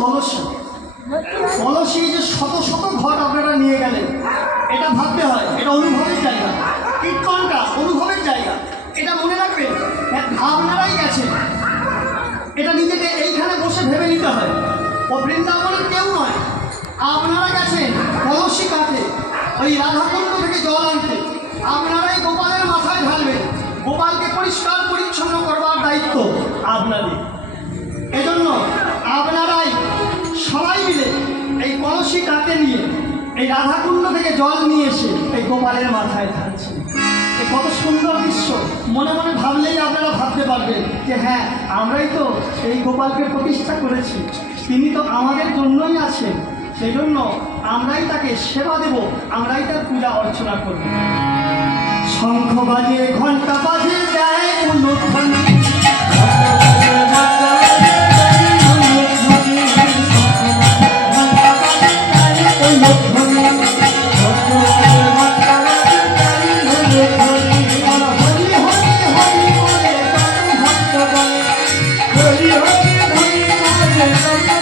কলসি কলসি যে শত শত ঘট আপনারা নিয়ে গেলেন, এটা ভাবতে হয়, এটা অনুভবের জায়গা। কীর্তনটা অনুভবের জায়গা, এটা মনে রাখবেন। আপনারাই গেছেন, এটা নিজেকে এইখানে বসে ভেবে নিতে হয়। ও বৃন্দাবনের কেউ নয়, আপনারা গেছেন কলসি কাটে ওই রাধাকুণ্ড থেকে জল আনতে। আপনারাই গোপালের মাথায় ঢালবেন, গোপালকে পরিষ্কার পরিচ্ছন্ন করবার দায়িত্ব আপনাদের। এজন্য আপনারাই সবাই মিলে এই কলসি কাটে নিয়ে এই রাধাকুণ্ড থেকে জল নিয়ে এসে এই গোপালের মাথায় ঢালছেন। এই কত সুন্দর দৃশ্য, মনে মনে ভাবলেই আপনারা ভাবতে পারবেন যে হ্যাঁ, আমরাই তো এই গোপালকে প্রতিষ্ঠা করেছি, তিনি তো আমাদের জন্যই আছেন। সেই জন্য আমরাই তাকে সেবা দেব, আমরাই তার পূজা অর্চনা করব। শঙ্খ বাজে, ঘণ্টা বাজে, দেয় উলুধ্বনি। হরি হরি হরি হরি